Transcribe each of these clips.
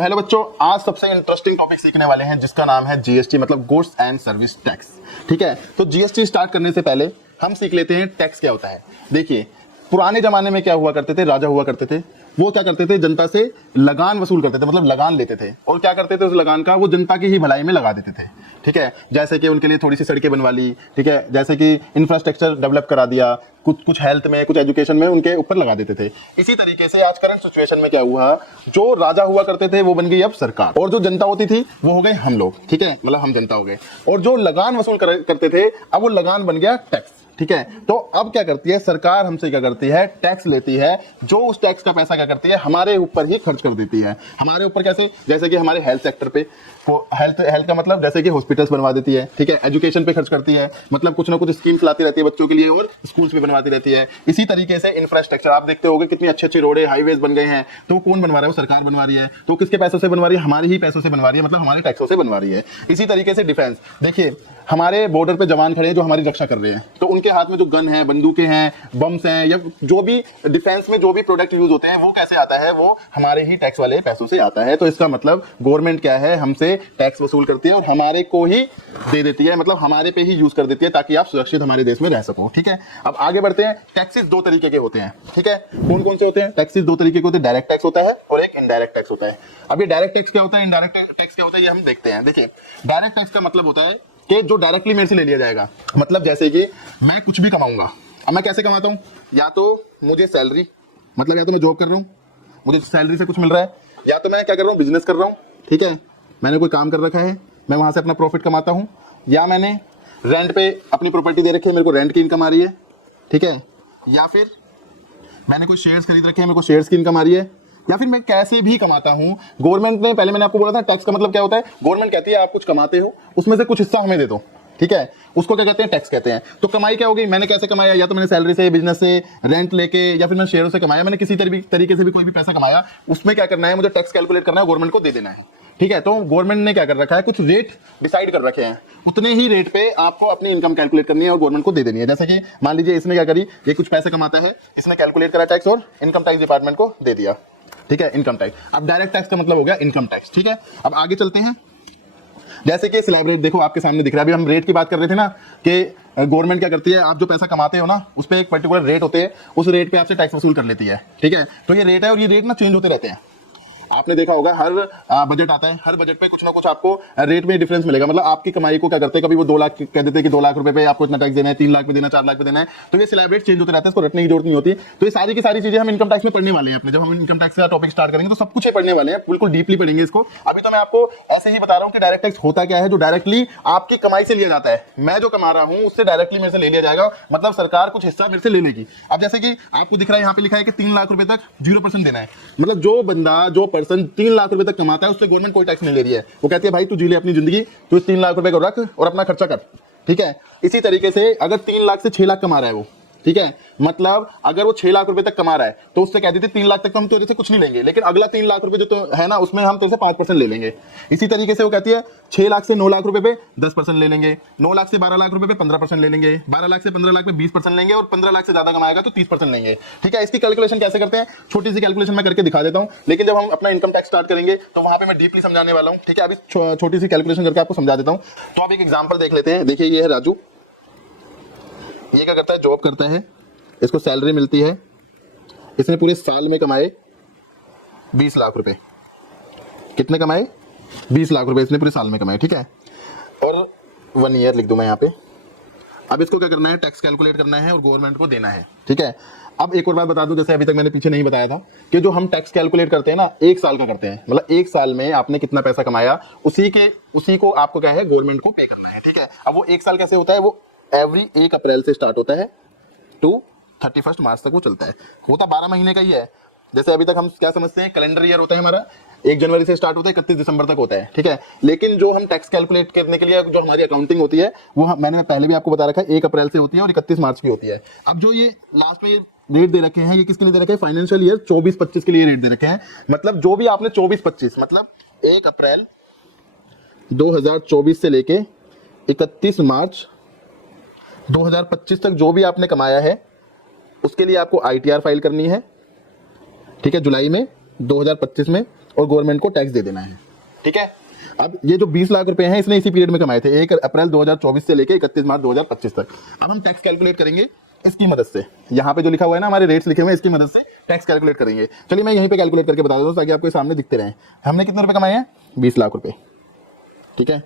तो हेलो बच्चों, आज सबसे इंटरेस्टिंग टॉपिक सीखने वाले हैं जिसका नाम है जीएसटी मतलब गुड्स एंड सर्विस टैक्स। ठीक है, तो जीएसटी स्टार्ट करने से पहले हम सीख लेते हैं टैक्स क्या होता है। देखिए, पुराने जमाने में क्या हुआ करते थे, राजा हुआ करते थे, वो क्या करते थे, जनता से लगान वसूल करते थे, मतलब लगान लेते थे और क्या करते थे, उस लगान का वो जनता की ही भलाई में लगा देते थे। ठीक है, जैसे कि उनके लिए थोड़ी सी सड़कें बनवा ली, ठीक है, जैसे कि इंफ्रास्ट्रक्चर डेवलप करा दिया, कुछ हेल्थ में, कुछ एजुकेशन में उनके ऊपर लगा देते थे। इसी तरीके से आज करंट सिचुएशन में क्या हुआ, जो राजा हुआ करते थे वो बन गई अब सरकार, और जो जनता होती थी वो हो गए हम लोग। ठीक है, मतलब हम जनता हो गए, और जो लगान वसूल करते थे अब वो लगान बन गया टैक्स। ठीक है, तो अब क्या करती है सरकार, हमसे क्या करती है, टैक्स लेती है, जो उस टैक्स का पैसा क्या करती है, हमारे ऊपर ही खर्च कर देती है। हमारे ऊपर कैसे, जैसे कि हमारे हेल्थ सेक्टर पे, हेल्थ का मतलब जैसे कि हॉस्पिटल्स बनवा देती है। ठीक है, एजुकेशन पे खर्च करती है, मतलब कुछ ना कुछ स्कीम्स लाती रहती है बच्चों के लिए और स्कूल्स पे बनवाती रहती है। इसी तरीके से इंफ्रास्ट्रक्चर आप देखते होंगे कितनी अच्छी अच्छी रोडें, हाईवेज बन गए हैं, तो कौन बनवा रहा है, वो सरकार बनवा रही है। तो किसके पैसों से बनवा रही है, हमारे ही पैसों से बनवा रही है, मतलब हमारे टैक्सों से बनवा रही है। इसी तरीके से डिफेंस, देखिए हमारे बॉर्डर पे जवान खड़े हैं जो हमारी रक्षा कर रहे हैं, तो उनके हाथ में जो गन है, बंदूकें हैं, बम्स हैं, या जो भी डिफेंस में जो भी प्रोडक्ट यूज होते हैं वो कैसे आता है, वो हमारे ही टैक्स वाले पैसों से आता है। तो इसका मतलब गवर्नमेंट क्या है, हमसे टैक्स वसूल करती है और हमारे को ही दे देती है, मतलब हमारे पे ही यूज कर देती है ताकि आप सुरक्षित हमारे देश में रह सको। ठीक है, अब आगे बढ़ते हैं। टैक्सेस दो तरीके के होते हैं। ठीक है, कौन कौन से होते हैं टैक्सेस? दो तरीके के होते हैं, डायरेक्ट टैक्स होता है और एक इनडायरेक्ट टैक्स होता है। अब ये डायरेक्ट टैक्स क्या होता है, इनडायरेक्ट टैक्स क्या होता है, ये हम देखते हैं। देखिए, डायरेक्ट टैक्स का मतलब होता है कि जो डायरेक्टली मेरे से ले लिया जाएगा, मतलब जैसे कि मैं कुछ भी कमाऊंगा। अब मैं कैसे कमाता हूं, या तो मुझे सैलरी, मतलब या तो मैं जॉब कर रहा हूं, मुझे सैलरी से कुछ मिल रहा है, या तो मैं क्या कर रहा हूं, बिजनेस कर रहा हूं। ठीक है, मैंने कोई काम कर रखा है, मैं वहां से अपना प्रॉफिट कमाता हूं, या मैंने रेंट पे अपनी प्रॉपर्टी दे रखी है, मेरे को रेंट की इनकम आ रही है। ठीक है, या फिर मैंने कोई शेयर्स खरीद रखे हैं, मेरे को शेयर्स की इनकम आ रही है, या फिर मैं कैसे भी कमाता हूं। गवर्नमेंट ने, पहले मैंने आपको बोला था टैक्स का मतलब क्या होता है, गवर्नमेंट कहती है आप कुछ कमाते हो उसमें से कुछ हिस्सा हमें दे दो। ठीक है, उसको क्या कहते हैं, टैक्स कहते हैं। तो कमाई क्या हो गई, मैंने कैसे कमाया, या तो मैंने सैलरी से, बिजनेस से, रेंट लेके, या फिर मैंने शेयरों से कमाया, मैंने किसी तरीके से भी कोई भी पैसा कमाया, उसमें क्या करना है, मुझे टैक्स कैलकुलेट करना है, गवर्नमेंट को दे देना है। ठीक है, तो गवर्नमेंट ने क्या कर रखा है, कुछ रेट डिसाइड कर रखे हैं, उतने ही रेट पे आपको अपनी इनकम कैलकुलेट करनी है और गवर्नमेंट को दे देनी है। जैसे कि मान लीजिए इसने क्या करी, ये कुछ पैसे कमाता है, इसने कैलकुलेट करा टैक्स और इनकम टैक्स डिपार्टमेंट को दे दिया। ठीक है, इनकम टैक्स। अब डायरेक्ट टैक्स का मतलब हो गया इनकम टैक्स। ठीक है, अब आगे चलते हैं। जैसे कि स्लैब रेट देखो आपके सामने दिख रहा है, अभी हम रेट की बात कर रहे थे ना कि गवर्नमेंट क्या करती है, आप जो पैसा कमाते हो ना उस पर एक पर्टिकुलर रेट होते हैं, उस रेट पे आपसे टैक्स वसूल कर लेती है। ठीक है, तो ये रेट है और ये रेट ना चेंज होते रहते हैं। आपने देखा होगा हर बजट आता है, हर बजट में कुछ ना कुछ आपको रेट में डिफरेंस मिलेगा, मतलब आपकी कमाई को क्या करते हैं, कभी वो 2 लाख कह देते हैं कि 2 लाख रुपए पे आपको इतना टैक्स देना है, 3 लाख पे देना, 4 लाख पे देना है, तो ये स्लैब रेट चेंज होते रहते हैं, इसको रटने की जरूरत नहीं होती। तो ये सारी की सारी चीजें हम इनकम टैक्स में पढ़ने वाले हैं अपने, जब हम इनकम टैक्स का टॉपिक स्टार्ट करेंगे तो सब कुछ पढ़ने वाले हैं, बिल्कुल डीपली पढ़ेंगे इसको। अभी तो मैं आपको ऐसे ही बता रहा हूँ कि डायरेक्ट टैक्स होता क्या है, जो डायरेक्टली आपकी कमाई से लिया जाता है, मैं जो कमा रहा हूँ उससे डायरेक्टली मेरे से ले लिया जाएगा, मतलब सरकार कुछ हिस्सा मेरे से ले लेगी। अब जैसे कि आपको दिख रहा है यहाँ पे लिखा है कि 3 लाख रुपए तक 0% देना है, मतलब जो बंदा, जो पर्सन 3 लाख रुपए तक कमाता है उससे गवर्नमेंट कोई टैक्स नहीं ले रही है। वो कहती है भाई तू जी ले अपनी जिंदगी, तू इस 3 लाख रुपए को रख और अपना खर्चा कर। ठीक है, इसी तरीके से अगर 3 लाख से 6 लाख कमा रहा है वो, ठीक है, मतलब अगर वो 6 लाख रुपए तक कमा रहा है तो उससे कहती थी 3 लाख तक तो हम तेरे से कुछ नहीं लेंगे, लेकिन अगला 3 लाख रुपए जो तो है ना उसमें हम तेरे से 5% ले लेंगे। इसी तरीके से वो कहती है 6 लाख से 9 लाख रुपए पे 10% ले लेंगे, 9 लाख से 12 लाख रुपए पे 15% ले लेंगे, 12 लाख से 15 लाख पे 20% लेंगे, और 15 लाख से ज्यादा कमाएगा तो 30% लेंगे। ठीक है, इसकी कैलकुलेशन कैसे करते हैं, छोटी सी कैलकुलेशन मैं करके दिखा देता हूं, लेकिन जब हम अपना इनकम टैक्स स्टार्ट करेंगे तो वहां पे मैं डीपली समझाने वाला हूं। ठीक है, अभी छोटी सी कैलकुलेशन करके आपको समझा देता हूं। तो आप एक एग्जांपल देख लेते हैं। देखिए, ये है राजू, ये क्या करता है, जॉब करता है, इसको सैलरी मिलती है, इसने पूरे साल में कमाए 20 लाख रुपए। कितने कमाए, 20 लाख रुपए इसने पूरे साल में कमाए। ठीक है, और 1 ईयर लिख दूं मैं यहाँ पे। अब इसको क्या करना है, टैक्स कैलकुलेट करना है और गवर्नमेंट को देना है। ठीक है, अब एक और बात बता दूं, जैसे अभी तक मैंने पीछे नहीं बताया था कि जो हम टैक्स कैलकुलेट करते हैं ना 1 साल का करते हैं, मतलब 1 साल में आपने कितना पैसा कमाया उसी को आपको क्या है, गवर्नमेंट को पे करना है। ठीक है, अब वो 1 साल कैसे होता है, वो एवरी 1 अप्रैल से स्टार्ट होता है टू 31 मार्च तक वो चलता है, होता 12 महीने का ही है। जैसे अभी तक हम क्या समझते हैं, कैलेंडर ईयर होता है हमारा, 1 जनवरी से स्टार्ट होता है, 31 दिसंबर तक होता है। ठीक है, लेकिन जो हम टैक्स कैलकुलेट करने के लिए जो हमारी अकाउंटिंग होती है वो मैंने पहले भी आपको बता रखा है 1 अप्रैल से होती है और 31 मार्च की होती है। अब जो ये लास्ट में ये रेट दे रखे हैं, ये किसके लिए दे रखे हैं, फाइनेंशियल ईयर 24-25 के लिए रेट दे रखे हैं, मतलब जो भी आपने 24-25 मतलब 1 अप्रैल 2024 से लेके 31 मार्च 2025 तक जो भी आपने कमाया है उसके लिए आपको ITR फाइल करनी है। ठीक है, जुलाई में 2025 में और गवर्नमेंट को टैक्स दे देना है। ठीक है, अब ये जो 20 लाख रुपए हैं इसने इसी पीरियड में कमाए थे, 1 अप्रैल 2024 से लेकर 31 मार्च 2025 तक। अब हम टैक्स कैलकुलेट करेंगे इसकी मदद से, यहाँ पे जो लिखा हुआ है ना हमारे रेट्स लिखे हुए हैं, इसकी मदद से टैक्स कैलकुलेट करेंगे। चलिए मैं यहीं पे कैलकुलेट करके बता देता हूँ ताकि आपके सामने दिखते रहे। हमने कितने रुपए कमाए हैं? 20 लाख रुपए। ठीक है,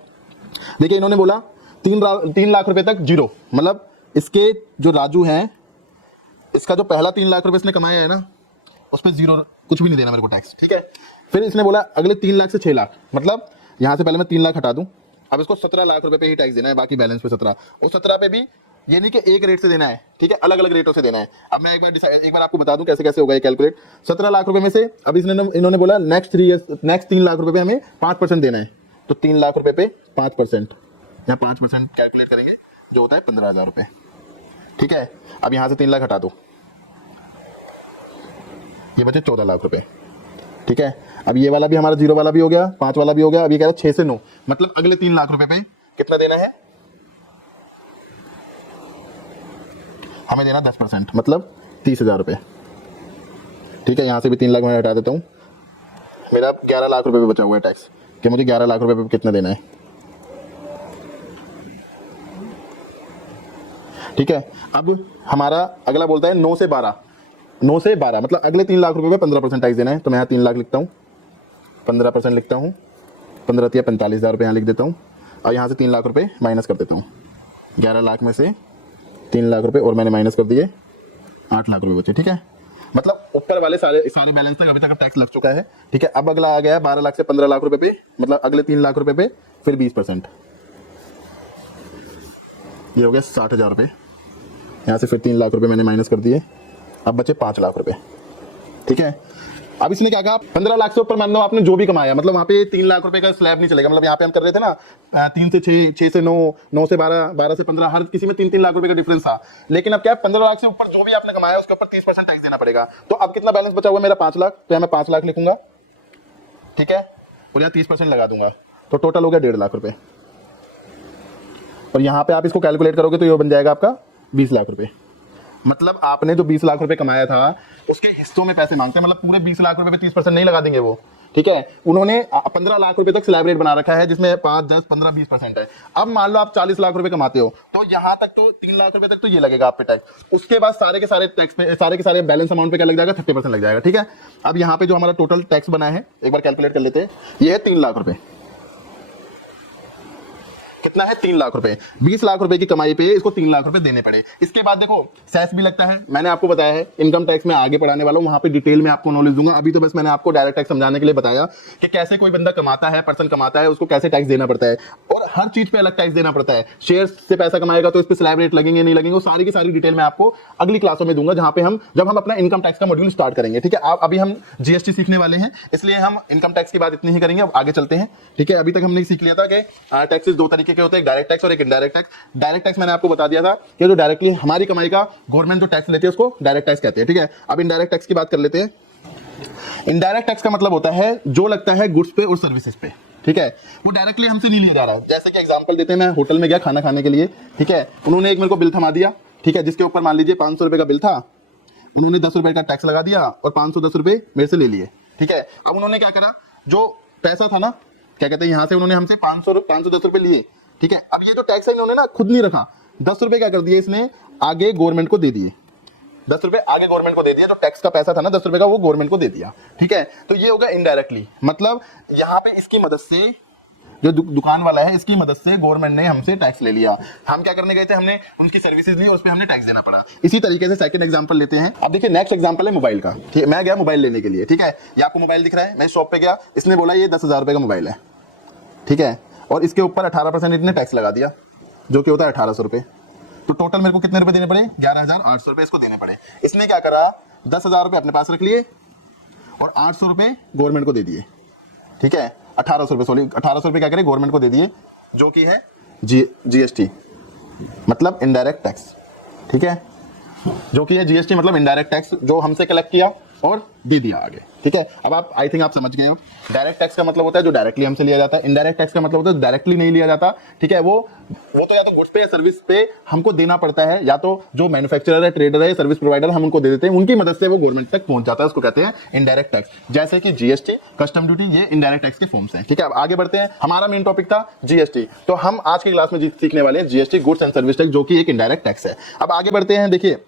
देखिए इन्होंने बोला 3 लाख रुपए तक जीरो, मतलब इसके जो राजू हैं इसका जो पहला 3 लाख रुपए इसने कमाया है ना उस पर जीरो, कुछ भी नहीं देना मेरे को टैक्स। ठीक है, फिर इसने बोला अगले 3 लाख से 6 लाख, मतलब यहाँ से पहले मैं 3 लाख हटा दूं, अब इसको 17 लाख रुपए पे ही टैक्स देना है, बाकी बैलेंस पे 17, और 17 पे भी ये नहीं कि एक रेट से देना है, ठीक है, अलग अलग रेटों से देना है। अब मैं एक बार आपको बता दूं कैसे कैसे होगा ये कैलकुलेट। 17 लाख रुपए में से अब इन्होंने बोला नेक्स्ट 3 लाख रुपए पे हमें 5% देना है, तो 3 लाख रुपए पे 5% या 5% कैलकुलेट करेंगे जो होता है 15,000 रुपए। ठीक है, अब यहाँ से 3 लाख हटा दो, ये बचे 14 लाख रुपए। ठीक है, अब ये वाला भी हमारा जीरो वाला भी हो गया, 5 वाला भी हो गया। अब ये कह रहा है 6 से 9, मतलब अगले 3 लाख रुपए पे कितना देना है हमें? देना 10%, मतलब 30,000 रुपए। ठीक है, यहां से भी 3 लाख मैं हटा देता हूं, मेरा 11 लाख रुपए पे बचा हुआ है टैक्स, कि मुझे 11 लाख रुपए पे कितना देना है। ठीक है, अब हमारा अगला बोलता है 9 से 12, 9 से 12 मतलब अगले 3 लाख रुपए पे 15% टैक्स देना है। तो मैं यहाँ 3 लाख लिखता हूँ, 15% लिखता हूँ, 15 या 45,000 रुपये यहाँ लिख देता हूँ, और यहाँ से 3 लाख रुपए माइनस कर देता हूँ। 11 लाख में से 3 लाख रुपए और मैंने माइनस कर दिए, 8 लाख रुपए बचे। ठीक है, मतलब ऊपर वाले सारे बैलेंस तक अभी तक टैक्स लग चुका है। ठीक है, अब अगला आ गया 12 लाख से 15 लाख रुपए पे, मतलब अगले 3 लाख रुपए पे फिर 20%, ये हो गया 60,000 रुपये। यहाँ से फिर 3 लाख रुपए मैंने माइनस कर दिए, अब बचे 5 लाख रुपए। ठीक है, अब इसने क्या कहा, 15 लाख से ऊपर मान लो आपने जो भी कमाया, मतलब वहां पे 3 लाख रुपए का स्लैब नहीं चलेगा। मतलब यहाँ पे हम कर रहे थे ना 3 से 6, 6 से 9, 9 से 12, 12 से 15, हर किसी में 3-3 लाख रुपए का डिफरेंस था। लेकिन अब क्या है, 15 लाख से ऊपर जो भी आपने कमाया उसके ऊपर 30% टैक्स देना पड़ेगा। तो अब कितना बैलेंस बचा हुआ मेरा? 5 लाख, तो मैं 5 लाख लिखूंगा। ठीक है, और यहाँ 30% लगा दूंगा, तो टोटल हो गया 1.5 लाख रुपए। और यहाँ पे आप इसको कैलकुलेट करोगे तो ये बन जाएगा आपका 20 लाख रुपए। मतलब आपने जो 20 लाख रुपए कमाया था उसके हिस्सों में पैसे मांगते हैं, मतलब पूरे 20 लाख रुपए पे 30% नहीं लगा देंगे वो। ठीक है, उन्होंने 15 लाख रुपए तक स्लैब रेट बना रखा है जिसमें 5, 10, 15, 20% है। अब मान लो आप 40 लाख रुपए कमाते हो तो यहाँ तक तो 3 लाख रुपए तक तो ये लगेगा आप पे टैक्स। उसके बाद सारे के सारे टैक्स पे, सारे के सारे बैलेंस अमाउंट पे क्या लग जाएगा? 30% लग जाएगा। ठीक है, अब यहाँ पे जो हमारा टोटल टैक्स बना है एक बार कैलकुलेट कर लेते हैं। ये है 3 लाख रुपए, कितना है? 3 लाख रुपए। 20 लाख रुपए की कमाई पे इसको 3 लाख रुपए देने पड़े। इसके बाद देखो सेस भी लगता है, मैंने आपको बताया है इनकम टैक्स में आगे पढ़ाने वाला हूं, वहां पे डिटेल में आपको नॉलेज दूंगा। अभी तो बस मैंने आपको डायरेक्ट टैक्स समझाने के लिए बताया कि कैसे कोई बंदा कमाता है, पर्सन कमाता है, उसको कैसे टैक्स देना पड़ता है, और हर चीज पे अलग टैक्स देना पड़ता है। शेयर से पैसा कमाएगा तो इस पे स्लैब रेट लगेंगे नहीं लगेंगे, वो सारी की सारी डिटेल मैं आपको अगली क्लासों में दूंगा, जहां पे जब हम अपना इनकम टैक्स का मॉड्यूल स्टार्ट करेंगे। ठीक है, अभी हम जीएसटी सीखने वाले हैं, इसलिए हम इनकम टैक्स की बात इतनी ही करेंगे। अब आगे चलते हैं। ठीक है, अभी तक हमने सीख लिया था कि टैक्सेस 2 तरीके के होते हैं, एक डायरेक्ट टैक्स और एक इनडायरेक्ट टैक्स। डायरेक्ट टैक्स मैंने आपको बता दिया था कि जो डायरेक्टली हमारी कमाई का गवर्नमेंट जो टैक्स लेती है उसको डायरेक्ट टैक्स कहते हैं। ठीक है, अब इनडायरेक्ट टैक्स की बात कर लेते हैं। इनडायरेक्ट टैक्स का मतलब होता है जो लगता है गुड्स पे और सर्विसेज पे। ठीक है, वो डायरेक्टली हमसे नहीं लिया जा रहा। जैसे कि एग्जांपल देते हैं, मैं होटल में गया खाना खाने के लिए। ठीक है, उन्होंने एक मेरे को बिल थमा दिया। ठीक है, जिसके ऊपर मान लीजिए 500 रुपए का बिल था, उन्होंने 10 रुपए का टैक्स लगा दिया और 510 रुपए मेरे से ले लिए। ठीक है, अब उन्होंने क्या करा, जो पैसा था ना, क्या कहते हैं, यहां से उन्होंने हमसे 510 रुपए लिए। ठीक है, अब ये जो टैक्स है इन्होंने ना खुद नहीं रखा, 10 रुपए क्या कर दिए इसने आगे गवर्नमेंट को दे दिए। 10 रुपए आगे गवर्नमेंट को दे दिया, जो टैक्स का पैसा था ना 10 रुपए का, वो गवर्नमेंट को दे दिया। ठीक है, तो ये होगा इनडायरेक्टली, मतलब यहाँ पे इसकी मदद से जो दुकान वाला है इसकी मदद से गवर्नमेंट ने हमसे टैक्स ले लिया। हम क्या करने गए थे, हमने उनकी सर्विसेज ली और उस पर हमने टैक्स देना पड़ा। इसी तरीके से सेकंड एग्जांपल लेते हैं। अब देखिए नेक्स्ट एग्जांपल है मोबाइल का। ठीक है, मैं गया मोबाइल लेने के लिए। ठीक है, ये आपको मोबाइल दिख रहा है, मैं शॉप पे गया, इसने बोला ये 10,000 रुपए का मोबाइल है। ठीक है, और इसके ऊपर 18% इतने टैक्स लगा दिया, जो कि होता है 1800 रुपए। तो टोटल मेरे को कितने रुपए देने पड़े? 11,800 रुपए इसको देने पड़े। इसने क्या करा, 10,000 रुपए अपने पास रख लिए और 800 रुपए गवर्नमेंट को दे दिए। ठीक है, 1800 रुपए, सॉरी 1800 रुपए क्या करे गवर्नमेंट को दे दिए, जो कि है जीएसटी मतलब इनडायरेक्ट टैक्स। ठीक है, जो कि है जीएसटी मतलब इनडायरेक्ट टैक्स, जो हमसे कलेक्ट किया और दे दिया आगे, ठीक है। अब आप आई थिंक आप समझ गए हो। डायरेक्ट टैक्स का मतलब होता है जो डायरेक्टली हमसे लिया जाता है, इनडायरेक्ट टैक्स का मतलब होता है डायरेक्टली नहीं लिया जाता, ठीक है। वो तो या तो गुड्स पे या सर्विस पे हमको देना पड़ता है, या तो जो मैन्युफैक्चरर है, ट्रेडर है, सर्विस प्रोवाइडर हम उनको दे देते हैं, उनकी मदद से वो गवर्नमेंट तक पहुंच जाता है, उसको कहते हैं इनडायरेक्ट टैक्स। जैसे कि जीएसटी, कस्टम ड्यूटी, ये इनडायरेक्ट टैक्स के फॉर्म्स हैं, ठीक है। अब आगे बढ़ते हैं, हमारा मेन टॉपिक था जीएसटी, तो हम आज की क्लास में सीखने वाले हैं GST, goods and service tax, जो कि एक इनडायरेक्ट टैक्स है। अब आगे बढ़ते हैं, देखिए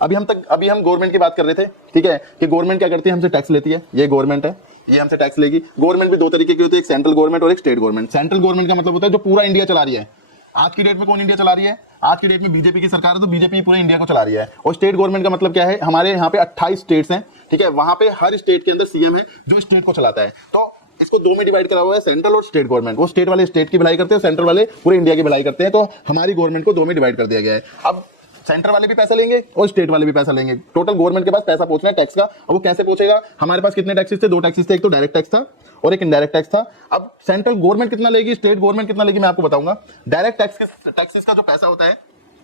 अभी हम गवर्नमेंट की बात कर रहे थे, ठीक है, कि गवर्नमेंट क्या करती है, हमसे टैक्स लेती है। ये गवर्नमेंट है, ये हमसे टैक्स लेगी। गवर्नमेंट भी दो तरीके की होती है, एक सेंट्रल गवर्नमेंट और एक स्टेट गवर्नमेंट। सेंट्रल गवर्नमेंट का मतलब होता है जो पूरा इंडिया चला रही है। आज की डेट में कौन इंडिया चला रही है? आज की डेट में बीजेपी की सरकार है, तो बीजेपी पूरे इंडिया को चला रही है। और स्टेट गवर्नमेंट का मतलब क्या है, हमारे यहाँ पे 28 स्टेट्स हैं, ठीक है, वहां पे हर स्टेट के अंदर सीएम है जो स्टेट को चलाता है। तो इसको दो में डिवाइड करा हुआ है, सेंट्रल और स्टेट गवर्नमेंट। वो स्टेट वाले स्टेट की भलाई करते हैं, सेंट्रल वाले पूरे इंडिया की भलाई करते हैं। तो हमारी गवर्नमेंट को दो में डिवाइड कर दिया गया है। अब सेंटर वाले भी पैसा लेंगे और स्टेट वाले भी पैसा लेंगे। टोटल गवर्नमेंट के पास पैसा पहुंचना है टैक्स का। अब वो कैसे पहुंचेगा? हमारे पास कितने टैक्सेस थे? दो टैक्सेस थे, एक तो डायरेक्ट टैक्स था और एक इनडायरेक्ट टैक्स था। अब सेंट्रल गवर्नमेंट कितना लेगी, स्टेट गवर्नमेंट कितना लेगी, मैं आपको बताऊंगा। डायरेक्ट टैक्सेस का जो पैसा होता है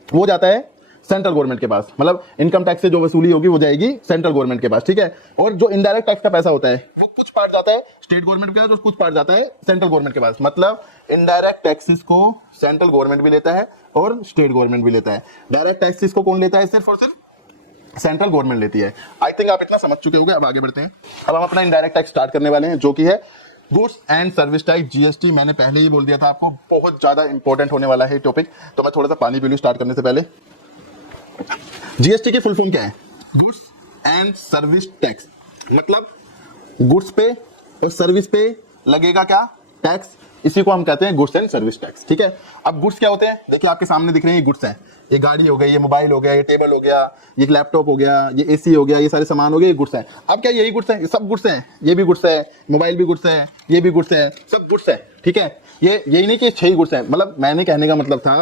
वो जाता है सेंट्रल गवर्नमेंट के पास, मतलब इनकम टैक्स से जो वसूली होगी वो जाएगी सेंट्रल गवर्नमेंट के पास, ठीक है। और जो इनडायरेक्ट टैक्स का पैसा होता है वो कुछ पार्ट जाता है स्टेट गवर्नमेंट के पास और कुछ पार्ट जाता है सेंट्रल गवर्नमेंट के पास। मतलब इनडायरेक्ट टैक्सेस को सेंट्रल गवर्नमेंट भी लेता है और स्टेट गवर्नमेंट भी लेता है। डायरेक्ट टैक्सेस को कौन लेता है? सिर्फ और सिर्फ सेंट्रल गवर्नमेंट लेती है। आई थिंक आप इतना समझ चुके होंगे। अब आगे बढ़ते हैं। अब हम अपना इनडायरेक्ट टैक्स स्टार्ट करने वाले हैं, जो कि है goods and service tax, GST. मैंने पहले ही बोल दिया था आपको, बहुत ज्यादा इंपॉर्टेंट होने वाला है टॉपिक। तो मैं थोड़ा सा पानी पी लूं स्टार्ट करने से पहले। जीएसटी की फुल फॉर्म क्या है? Goods and service tax. मतलब गुड्स पे और सर्विस पे लगेगा क्या? टैक्स। इसी को हम कहते हैं गुड्स एंड सर्विस टैक्स, ठीक है। अब गुड्स क्या होते हैं? देखिए आपके सामने दिख रहे हैं, ये गुड्स हैं। ये गाड़ी हो गई, ये मोबाइल हो गया, ये टेबल हो गया, ये लैपटॉप हो गया, ये एसी हो गया, ये सारे सामान हो गए, ये गुड्स हैं। अब क्या यही गुड्स हैं? ये सब गुड्स हैं। ये भी गुड्स है, मोबाइल भी गुड्स है, ये भी गुड्स है, सब गुड्स है, ठीक है। ये यही नहीं कि 6 गुड्स हैं। मतलब मैंने कहने का मतलब था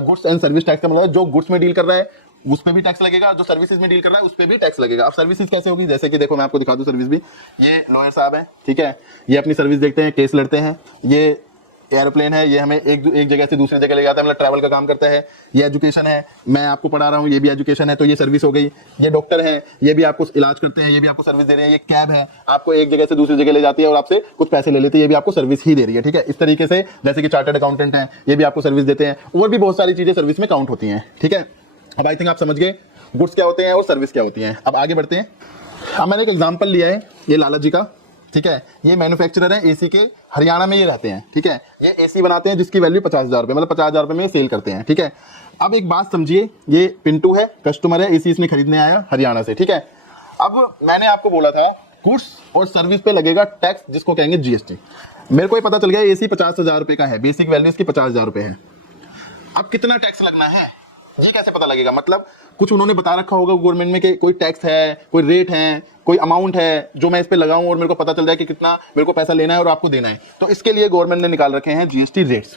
गुड्स एंड सर्विस टैक्स का मतलब जो गुड्स में डील कर रहा है उस पे भी टैक्स लगेगा, जो सर्विसेज में डील कर रहा है उस पे भी टैक्स लगेगा। अब सर्विसेज कैसे होगी? जैसे कि देखो मैं आपको दिखा दूं सर्विस भी। ये लॉयर साहब हैं, ठीक है, ये अपनी सर्विस देखते हैं, केस लड़ते हैं। ये एयरप्लेन है, ये हमें एक जगह से दूसरी जगह ले जाता है, मतलब ट्रैवल का काम करता है। ये एजुकेशन है, मैं आपको पढ़ा रहा हूँ, ये भी एजुकेशन है, तो ये सर्विस हो गई। ये डॉक्टर है, ये भी आपको इलाज करते हैं, ये भी आपको सर्विस दे रहे हैं। ये कैब है, आपको एक जगह से दूसरी जगह ले जाती है और आपसे कुछ पैसे ले लेती है, ये भी आपको सर्विस ही दे रही है, ठीक है। इस तरीके से जैसे कि चार्टर्ड अकाउंटेंट है, ये भी आपको सर्विस देते हैं। और भी बहुत सारी चीजें सर्विस में काउंट होती हैं, ठीक है। अब आई थिंक आप समझ गए गुड्स क्या होते हैं और सर्विस क्या होती हैं। अब आगे बढ़ते हैं। अब मैंने एक एग्जांपल लिया है, ये लाला जी का, ठीक है। ये मैन्युफैक्चरर है एसी के, हरियाणा में ये रहते हैं, ठीक है। ये एसी बनाते हैं जिसकी वैल्यू 50,000 रुपये, मतलब 50,000 रुपये में सेल करते हैं, ठीक है। अब एक बात समझिए, ये पिंटू है, कस्टमर है, एसी इसने खरीदने आया हरियाणा से, ठीक है। अब मैंने आपको बोला था गुड्स और सर्विस पे लगेगा टैक्स, जिसको कहेंगे जीएसटी। मेरे को ये पता चल गया एसी 50,000 रुपये का है, बेसिक वैल्यू इसकी 50,000 रुपये है। अब कितना टैक्स लगना है ये कैसे पता लगेगा? मतलब कुछ उन्होंने बता रखा होगा गवर्नमेंट में कि कोई टैक्स है, कोई रेट है, कोई अमाउंट है जो मैं इस पे लगाऊं और मेरे को पता चल जाए कि कितना मेरे को पैसा लेना है और आपको देना है। तो इसके लिए गवर्नमेंट ने निकाल रखे हैं जीएसटी रेट्स,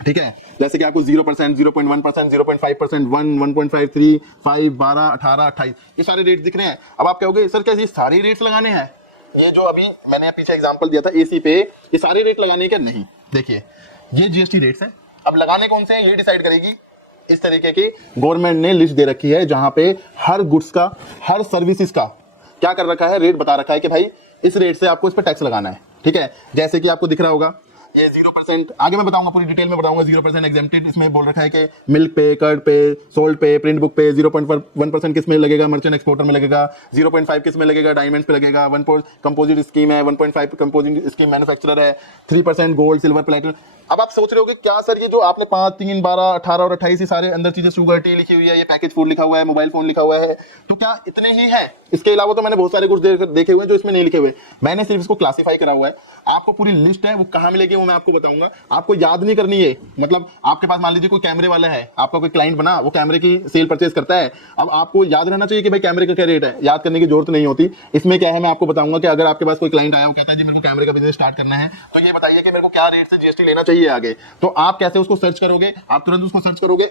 ठीक है। जैसे कि आपको 0%, 0.1%, 0.5%, 1, 1.53, 5, 12, 18, 28, ये सारे रेट्स दिख रहे हैं। अब आप कहोगे सर क्या ये सारे रेट्स लगाने हैं? ये जो अभी मैंने पीछे एग्जाम्पल दिया था एसी पे, ये सारे रेट लगाने क्या? नहीं, देखिए ये जीएसटी रेट्स है। अब लगाने कौन से हैं ये डिसाइड करेगी इस तरीके की गवर्नमेंट ने लिस्ट दे रखी है, जहां पे हर गुड्स का, हर सर्विसेज का क्या कर रखा है, रेट बता रखा है कि भाई इस रेट से आपको इस पे टैक्स लगाना है, ठीक है। जैसे कि आपको दिख रहा होगा ये 0%, आगे मैं बताऊंगा, पूरी डिटेल में बताऊंगा। 0% एग्जेम्प्टेड, इसमें बोल रखा है कि मिल्क पे, कर्ड पे, सोल्ट पे, प्रिंट बुक पे 0.1% किस में लगेगा, मर्चेंट एक्सपोर्टर में लगेगा, 0.5 किस में लगेगा, डायमंड्स पे लगेगा, 1 कंपोजिट स्कीम है, 1.5 कंपोजिट स्कीम मैन्युफैक्चरर है, 3% गोल्ड, सिल्वर, प्लेटिनम। अब आप सोच रहे होगे क्या सर ये जो आपने 5, 3, 12, 18 और 28 सारे अंदर चीजें, शुगर टी लिखी हुई है, ये पैकेज फूड लिखा हुआ है, मोबाइल फोन लिखा हुआ है, तो क्या इतने ही है? इसके अलावा तो मैंने बहुत सारे गुड्स देखे हुए हैं जो इसमें नहीं लिखे हुए। मैंने सिर्फ इसको क्लासीफाई करा हुआ है। आपको पूरी लिस्ट है, वो कहाँ मिलेगी वो मैं आपको बताऊंगा। आपको याद नहीं करनी है। मतलब आपके पास मान लीजिए कोई कैमरे वाला है, आपका कोई क्लाइंट बना, वो कैमरे की सेल परचेज करता है। अब आपको याद रहना चाहिए कि भाई कैमरे का क्या रेट है, याद करने की जरूरत नहीं होती। इसमें क्या है मैं आपको बताऊंगा कि अगर आपके पास कोई क्लाइंट आया, वो कहता है जी मेरे को कैमरे का बिजनेस स्टार्ट करना है, तो ये बताइए कि मेरे को क्या रेट से जीएसटी लेना चाहिए आगे। तो आप कैसे उसको सर्च करोगे? आप तुरंत उसको सर्च करोगे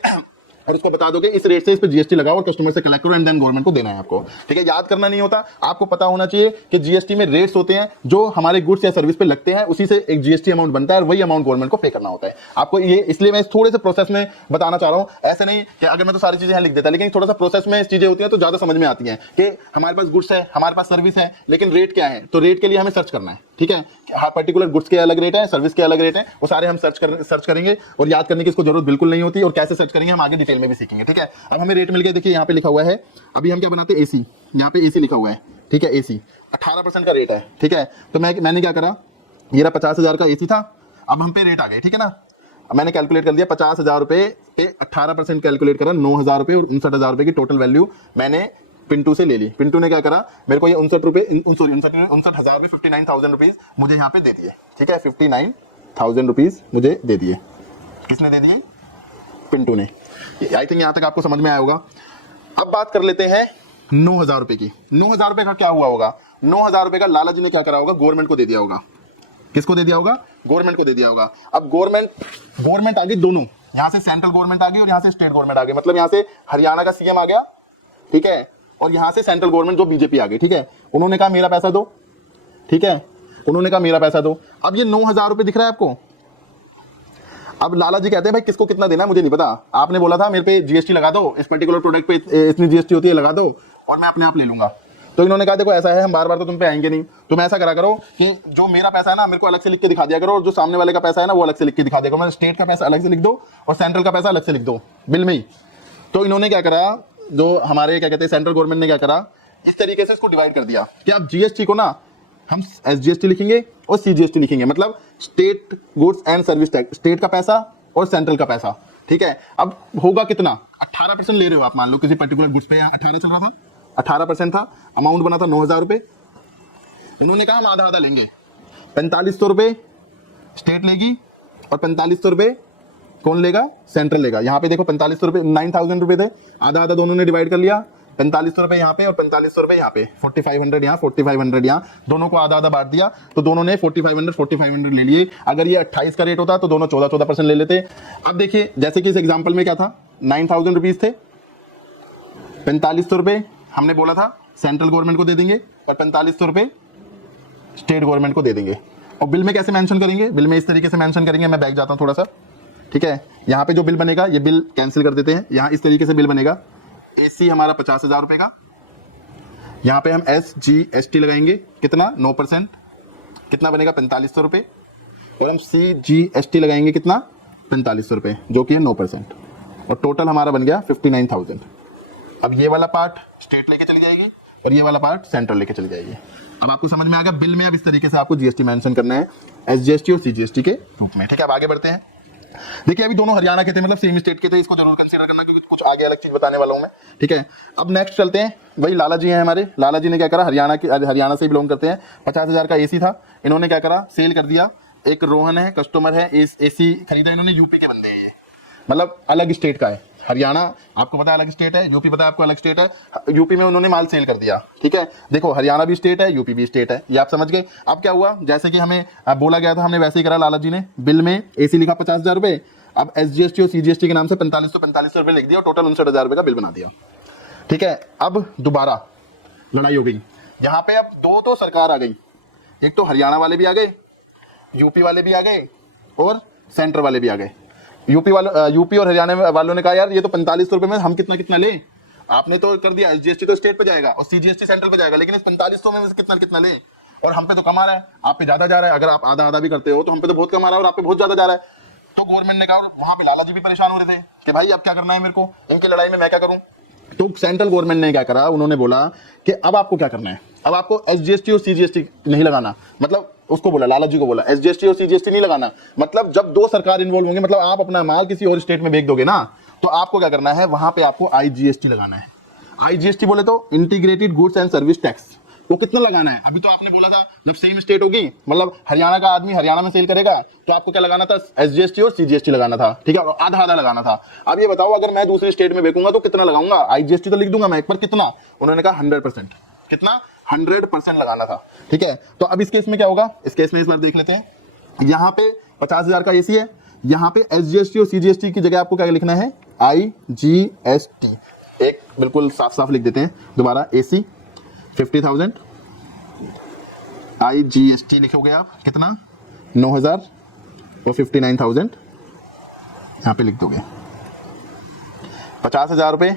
और उसको बता दो कि इस रेट से इस पे जीएसटी लगाओ और कस्टमर से कलेक्ट करो एंड देन गवर्नमेंट को देना है आपको। ठीक है, याद करना नहीं होता, आपको पता होना चाहिए कि जीएसटी में रेट्स होते हैं जो हमारे गुड्स या सर्विस पे लगते हैं, उसी से एक जीएसटी अमाउंट बनता है और वही अमाउंट गवर्नमेंट को पे करना होता है आपको। ये इसलिए मैं थोड़े से प्रोसेस में बताना चाह रहा हूँ, ऐसे नहीं कि अगर मैं तो सारी चीजें लिख देता, लेकिन थोड़ा सा प्रोसेस में चीजें होती है तो ज्यादा समझ में आती है कि हमारे पास गुड्स है, हमारे पास सर्विस है, लेकिन रेट क्या है, तो रेट के लिए हमें सर्च करना है। ठीक है, हर पर्टिकुलर गुड्स के अलग रेट है, सर्विस के अलग रेट है, वो सारे हम सर्च करेंगे और याद करने की इसको जरूरत बिल्कुल नहीं होती, और कैसे सर्च करेंगे हम आगे डिटेल में भी सीखेंगे। ठीक है, अब हमें रेट मिल गया, देखिए यहाँ पे लिखा हुआ है, अभी हम क्या बनाते हैं, एसी, यहाँ पे एसी लिखा हुआ है। ठीक है, एसी 18% का रेट है। ठीक है, तो मैंने क्या करा, ये 50,000 का एसी था, अब हम पे रेट आ गए। ठीक है ना, मैंने कैलकुलेट कर दिया 50,000 रुपए पे 18% कैलकुलेट करा, 9,000 रुपए और 59,000 रुपए की टोटल वैल्यू मैंने पिंटू से ले ली। पिंटू ने क्या करा, मेरे को ये 59,000 59,000 रुपीज मुझे यहाँ पे दे दिए। ठीक है, 59,000 रुपीज मुझे दे दिए। किसने दे दिए, पिंटू ने। आई थिंक यहाँ तक आपको समझ में आया होगा। अब बात कर लेते हैं 9,000 रुपए की। 9,000 रुपए का क्या हुआ होगा, 9,000 रुपए का लाला जी ने क्या करा होगा, गवर्नमेंट को दे दिया होगा। किसको दे दिया होगा, गवर्नमेंट को दे दिया होगा। अब गवर्नमेंट आ गई दोनों, यहाँ से सेंट्रल गवर्नमेंट आ गई और यहाँ से स्टेट गवर्नमेंट आ गई, मतलब यहाँ से हरियाणा का सीएम आ गया। ठीक है, और यहाँ से सेंट्रल गवर्नमेंट जो बीजेपी आ गई। ठीक है, उन्होंने कहा मेरा पैसा दो। ठीक है, उन्होंने कहा मेरा पैसा दो। अब ये 9,000 रुपए दिख रहा है आपको। अब लाला जी कहते हैं भाई किसको कितना देना है मुझे नहीं पता, आपने बोला था मेरे पे जीएसटी लगा दो, इस पर्टिकुलर प्रोडक्ट पे इतनी जीएसटी होती है लगा दो और मैं अपने आप ले लूंगा। तो इन्होंने कहा देखो ऐसा है, हम बार बार तो तुम पे आएंगे नहीं, तुम ऐसा करा करो कि जो मेरा पैसा है ना मेरे को अलग से लिख के दिखा दिया करो, और जो सामने वाले का पैसा है ना वो अलग से लिख के दिखा दिया करो। मैं स्टेट का पैसा अलग से लिख दो और सेंट्रल का पैसा अलग से लिख दो बिल में ही। तो इन्होंने क्या करा, जो हमारे क्या कहते हैं सेंट्रल गवर्नमेंट ने क्या करा, इस तरीके से इसको डिवाइड कर दिया कि अब जीएसटी को ना हम एसजीएसटी लिखेंगे और सीजीएसटी लिखेंगे, मतलब state goods and service tax, state का पैसा और सेंट्रल का पैसा। ठीक है, अब होगा कितना, 18% ले रहे हो आप, मान लो किसी पर्टिकुलर गुड्स पे 18 चल रहा था, 18% था, अमाउंट बना था 9,000 रुपए। उन्होंने कहा हम आधा आधा लेंगे, 4500 रुपए स्टेट लेगी और 4500 रुपए कौन लेगा, सेंट्रल लेगा। यहाँ पे देखो 4500 रुपए 9,000 रुपए थे, आधा आधा दोनों ने डिवाइड कर लिया, 4500 रुपए यहाँ पे और 4500 रुपए यहाँ पे, 4500 यहाँ 4500 यहाँ, दोनों को आधा आधा बांट दिया, तो दोनों ने 4500 ले लिए। अगर ये 28 का रेट होता तो दोनों 14% ले लेते। अब देखिए जैसे कि इस एग्जाम्पल में क्या था, 9,000 रुपीज थे, 4500 रुपए हमने बोला था सेंट्रल गवर्नमेंट को दे देंगे और 4500 रुपए स्टेट गवर्नमेंट को दे देंगे। और बिल में कैसे मेंशन करेंगे, बिल में इस तरीके से मेंशन करेंगे, मैं बैक जाता हूं थोड़ा सा। ठीक है, यहाँ पे जो बिल बनेगा ये बिल कैंसिल कर देते हैं, यहाँ इस तरीके से बिल बनेगा, एसी हमारा 50,000 रुपए का, यहाँ पे हम SGST लगाएंगे कितना 9%, कितना बनेगा 4500 रुपए, और हम CGST लगाएंगे कितना 4500 रुपए जो कि है 9%, और टोटल हमारा बन गया 59,000। अब ये वाला पार्ट स्टेट लेके चली जाएगी और ये वाला पार्ट सेंट्रल लेके चली जाएगी। अब आपको समझ में आ गया, बिल में अब इस तरीके से आपको जीएसटी मेंशन करना है SGST और CGST के रूप में। ठीक है, अब आगे बढ़ते हैं। देखिए अभी दोनों हरियाणा के थे, मतलब सेम स्टेट के थे, इसको जरूर कंसीडर करना क्योंकि कुछ आगे अलग चीज बताने वाला हूं मैं। ठीक है, अब नेक्स्ट चलते हैं, वही लाला जी हैं हमारे। लाला जी ने क्या करा, हरियाणा से बिलोंग करते हैं, 50,000 का एसी था, इन्होंने क्या करा, सेल कर दिया। एक रोहन है कस्टमर है, एसी खरीदा इन्होंने, यूपी के बंदे हैं ये, मतलब अलग स्टेट का है। हरियाणा आपको पता है अलग स्टेट है, यूपी पता है आपको अलग स्टेट है, यूपी में उन्होंने माल सेल कर दिया। ठीक है, देखो हरियाणा भी स्टेट है, यूपी भी स्टेट है, ये आप समझ गए। अब क्या हुआ, जैसे कि हमें बोला गया था हमने वैसे ही करा, लाला जी ने बिल में एसी लिखा 50,000 रुपए, अब SGST और CGST के नाम से 4500 रुपए लिख दिया और टोटल 59,000 रुपए का बिल बना दिया। ठीक है, अब दोबारा लड़ाई हो गई, यहाँ पे अब दो तो सरकार आ गई, एक तो हरियाणा वाले भी आ गए, यूपी वाले भी आ गए और सेंटर वाले भी आ गए। यूपी और हरियाणा वालों ने कहा यार ये तो 4500 रुपए में हम कितना कितना ले, आपने तो कर दिया, SGST तो स्टेट पे जाएगा और CGST सेंट्रल पे जाएगा, लेकिन इस 4500 में कितना कितना ले, और हम पे तो कम आ रहा है, आप पे ज्यादा जा रहा है। अगर आप आधा आधा भी करते हो तो हम पे तो बहुत कम आ रहा है और आप पे बहुत ज्यादा जा रहा है। तो गवर्नमेंट ने कहा, वहां पे लाला जी भी परेशान हो रहे थे कि भाई अब क्या करना है मेरे को, इनकी लड़ाई में मैं क्या करूं। तो सेंट्रल गवर्नमेंट ने क्या करा, उन्होंने बोला कि अब आपको क्या करना है, अब आपको SGST और CGST नहीं लगाना, मतलब उसको बोला, लाला जी को बोला SGST और CGST नहीं लगाना, मतलब जब दो सरकार इन्वॉल्व होंगे, मतलब आप अपना माल किसी और स्टेट में बेच दोगे ना, तो आपको क्या करना है, वहां पे आपको IGST लगाना है। IGST बोले तो integrated goods and service tax, वो कितना लगाना है। अभी तो आपने बोला था जब सेम स्टेट होगी, मतलब हरियाणा का आदमी हरियाणा में सेल करेगा तो आपको क्या लगाना था, SGST और CGST लगाना था। ठीक है, आधा आधा लगाना था। अब ये बताओ अगर मैं दूसरे स्टेट में बेचूंगा तो कितना लगाऊंगा, IGST तो लिख दूंगा मैं, पर कितना, उन्होंने कहा 100%, कितना 100% लगाना था। ठीक है, तो अब इस केस में क्या होगा, इस केस में इस बार देख लेते हैं, यहाँ पे 50,000 का एसी है, यहाँ पे SGST और CGST की जगह आपको क्या लिखना है, IGST। एक बिल्कुल साफ साफ लिख देते हैं दोबारा, AC 50,000, IGST लिखोगे आप कितना, 9,000 और 59,000 यहाँ पे लिख दोगे। 50,000 रुपये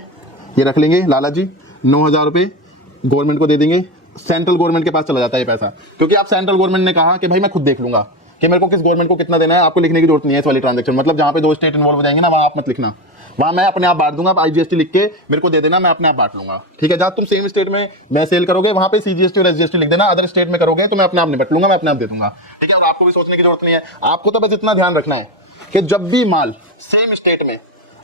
ये रख लेंगे लाला जी, 9,000 रुपये गवर्नमेंट को दे देंगे। सेंट्रल गवर्नमेंट के पास चला जाता है ये पैसा, क्योंकि आप सेंट्रल गवर्नमेंट ने कहा कि भाई मैं खुद देख लूंगा कि मेरे को किस गवर्नमेंट को कितना देना है, आपको लिखने की जरूरत नहीं है इस वाली ट्रांजेक्शन। मतलब जहाँ पे 2 स्टेट इन्वॉल्व हो जाएंगे ना, वहाँ आप मत लिखना, वहाँ मैं अपने आप बांट दूंगा। आप IGST लिख के मेरे को दे देना, मैं अपने आप बांट लूंगा, ठीक है। जहाँ तुम सेम स्टेट में मैं सेल करोगे वहाँ पे CGST और SGST लिख देना, अदर स्टेट में करोगे तो मैं अपने आप निपट लूंगा, मैं अपने आप दे दूंगा, ठीक है। और आपको भी सोचने की जरूरत नहीं है, आपको तो बस इतना ध्यान रखना है कि जब भी माल सेम स्टेट में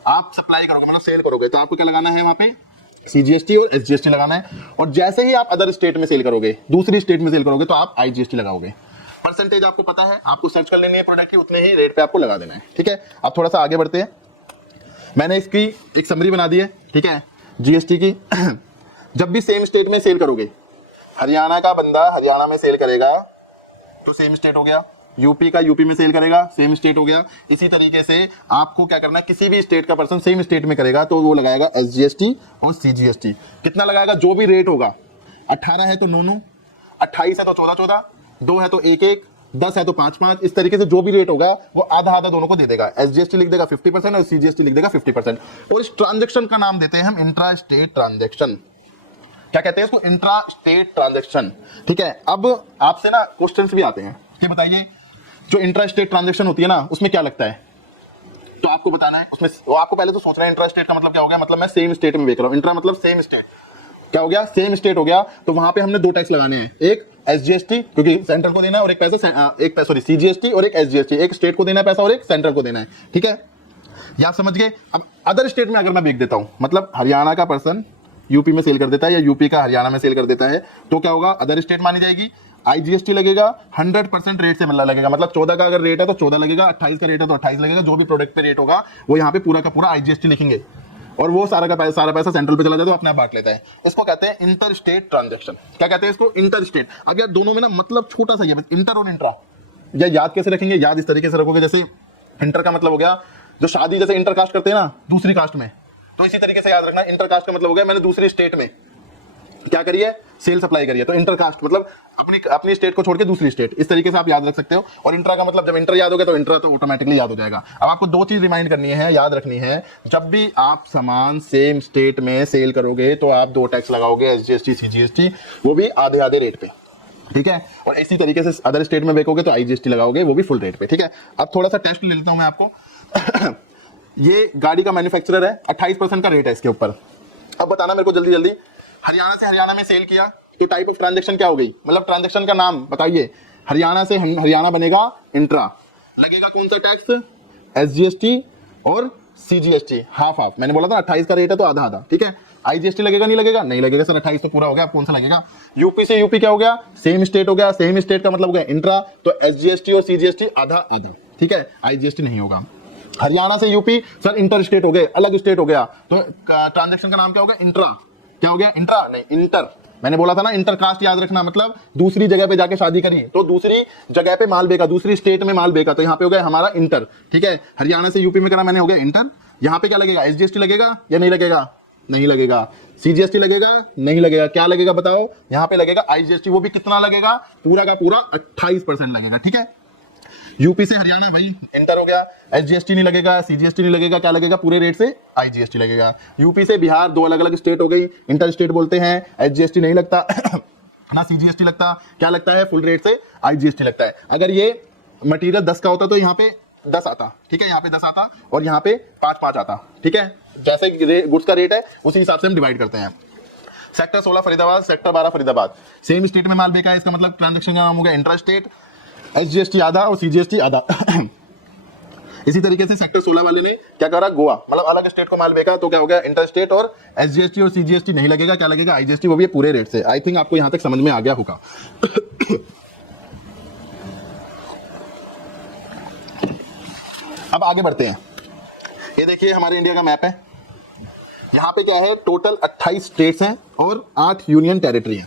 आप सप्लाई करोगे, मतलब सेल करोगे, तो आपको क्या लगाना है, वहाँ पे CGST और SGST लगाना है। और जैसे ही आप अदर स्टेट में सेल करोगे, दूसरी स्टेट में सेल करोगे, तो आप IGST लगाओगे। परसेंटेज आपको पता है, आपको सर्च कर लेनी है प्रोडक्ट की, उतने ही रेट पे आपको लगा देना है, ठीक है। अब थोड़ा सा आगे बढ़ते हैं, मैंने इसकी एक समरी बना दी है, ठीक है, GST की। जब भी सेम स्टेट में सेल करोगे, हरियाणा का बंदा हरियाणा में सेल करेगा तो सेम स्टेट हो गया, यूपी का यूपी में सेल करेगा सेम स्टेट हो गया। इसी तरीके से आपको क्या करना है, किसी भी स्टेट का पर्सन सेम स्टेट में करेगा तो वो लगाएगा SGST और CGST। कितना लगाएगा, जो भी रेट होगा, 18 है तो 9, 28 है तो 14, 2 है तो 1, 10 है तो 5, इस तरीके से जो भी रेट होगा वो आधा आधा दोनों को दे देगा। SGST लिख देगा 50% और CGST लिख देगा 50%। और इस ट्रांजेक्शन का नाम देते हैं हम इंट्रा स्टेट ट्रांजेक्शन। क्या कहते हैं इसको, इंट्रा स्टेट ट्रांजेक्शन, ठीक है। अब आपसे ना क्वेश्चंस भी आते हैं कि बताइए जो इंट्रा स्टेट ट्रांजेक्शन होती है ना, उसमें क्या लगता है, तो आपको बताना है उसमें। आपको पहले तो सोचना है इंट्रा स्टेट का मतलब क्या हो गया, मतलब मैं सेम स्टेट में बेच रहा हूँ। इंट्रा मतलब सेम स्टेट, क्या हो गया, सेम स्टेट हो गया। तो वहां पे हमने 2 टैक्स लगाने हैं, एक SGST क्योंकि सेंट्रल को देना है, और एक पैसा CGST और एक SGST, एक स्टेट को देना है पैसा और एक सेंट्रल को देना है, ठीक है। ये आप समझ गए। अब अदर स्टेट में अगर मैं बेच देता हूं, मतलब हरियाणा का पर्सन यूपी में सेल कर देता है या यूपी का हरियाणा में सेल कर देता है, तो क्या होगा, अदर स्टेट मानी जाएगी। IGST लगेगा, 100% रेट से मिलना लगेगा, मतलब 14 का अगर रेट है तो 14 लगेगा, 28 का रेट है तो 28 लगेगा। जो भी प्रोडक्ट पे रेट होगा वो यहाँ पे पूरा का पूरा IGST लिखेंगे, और वो सारा पैसा सेंट्रल पे चला जाता है, तो अपने आप बांट लेता है। इसको कहते हैं इंटर स्टेट ट्रांजेक्शन। क्या कहते हैं इसको, इंटर स्टेट। अब यार दोनों में ना मतलब छोटा सा ही है, इंटर और इंट्रा। या याद कैसे रखेंगे, याद इस तरीके से रखोगे, जैसे इंटर का मतलब हो गया जो शादी जैसे इंटर कास्ट करते हैं ना दूसरी कास्ट में, तो इसी तरीके से याद रखना। इंटर कास्ट का मतलब हो गया मैंने दूसरी स्टेट में क्या करी है, सेल सप्लाई करी है, तो इंटर कास्ट मतलब अपनी स्टेट को छोड़ के दूसरी स्टेट, इस तरीके से आप याद रख सकते हो। और इंट्रा का मतलब जब इंटर याद हो गया तो इंट्रा तो ऑटोमेटिकली याद हो जाएगा। अब आपको 2 चीज रिमाइंड करनी है, याद रखनी है, जब भी आप सामान सेम स्टेट में सेल करोगे तो आप 2 टैक्स लगाओगे, SGST CGST, वो भी आधे आधे रेट पे, ठीक है। और इसी तरीके से अदर स्टेट में बेचोगे तो IGST लगाओगे, वो भी फुल रेट पे, ठीक है। अब थोड़ा सा टेस्ट ले लेता हूं मैं आपको। ये गाड़ी का मैन्युफैक्चरर है, 28% का रेट है इसके ऊपर। अब बताना मेरे को जल्दी जल्दी, हरियाणा से हरियाणा में सेल किया तो टाइप ऑफ ट्रांजैक्शन क्या हो गई, मतलब ट्रांजैक्शन का नाम बताइए। हरियाणा से हरियाणा बनेगा इंट्रा, लगेगा कौन सा टैक्स, SGST और CGST, हाफ हाफ। मैंने बोला था 28 का रेट है तो आधा आधा, ठीक है। IGST लगेगा नहीं लगेगा, नहीं लगेगा सर, 28 तो पूरा हो गया, कौन सा लगेगा। यूपी से यूपी क्या हो गया, सेम स्टेट हो गया, सेम स्टेट का मतलब हो गया इंट्रा, तो SGST और CGST आधा आधा, ठीक है, IGST नहीं होगा। हरियाणा से यूपी सर इंटर स्टेट हो गए, अलग स्टेट हो गया, तो ट्रांजैक्शन का नाम क्या हो गया, इंट्रा। क्या हो गया, इंट्रा नहीं इंटर। मैंने बोला था ना इंटर कास्ट याद रखना, मतलब दूसरी जगह पे जाके शादी करी तो दूसरी जगह पे माल बेचा, दूसरी स्टेट में माल बेचा, तो यहाँ पे हो गया हमारा इंटर, ठीक है। हरियाणा से यूपी में करा मैंने, हो गया इंटर। यहाँ पे क्या लगेगा, SGST लगेगा या नहीं लगेगा, नहीं लगेगा। CGST लगेगा, नहीं लगेगा। क्या लगेगा बताओ, यहाँ पे लगेगा IGST, वो भी कितना लगेगा, पूरा का पूरा 28% लगेगा, ठीक है। यूपी से हरियाणा भाई इंटर हो गया, SGST नहीं लगेगा, CGST नहीं लगेगा, क्या लगेगा, पूरे रेट से IGST लगेगा। यूपी से बिहार 2 अलग अलग स्टेट हो गई, इंटर स्टेट बोलते हैं, SGST नहीं लगता ना CGST लगता, क्या लगता है, फुल रेट से IGST लगता है। अगर ये मटेरियल 10 का होता तो यहाँ पे 10 आता, ठीक है, यहाँ पे 10 आता और यहाँ पे 5 आता, ठीक है। जैसे गुड्स का रेट है उसी हिसाब से हम डिवाइड करते हैं। Sector 16 Faridabad, sector 12 Faridabad, same state में माल बेचा है, इसका मतलब ट्रांजैक्शन का नाम हो गया इंट्रा स्टेट, SGST आधा और CGST आधा। इसी तरीके से सेक्टर 16 वाले ने क्या करा, गोवा, मतलब अलग स्टेट को माल बेचा, तो क्या हो गया, इंटर स्टेट, और SGST और CGST नहीं लगेगा, क्या लगेगा, IGST, वो भी पूरे रेट से। आई थिंक आपको यहां तक समझ में आ गया होगा। अब आगे बढ़ते हैं। ये देखिए हमारे इंडिया का मैप है, यहाँ पे क्या है, टोटल 28 स्टेट्स हैं और 8 यूनियन टेरिटरी है,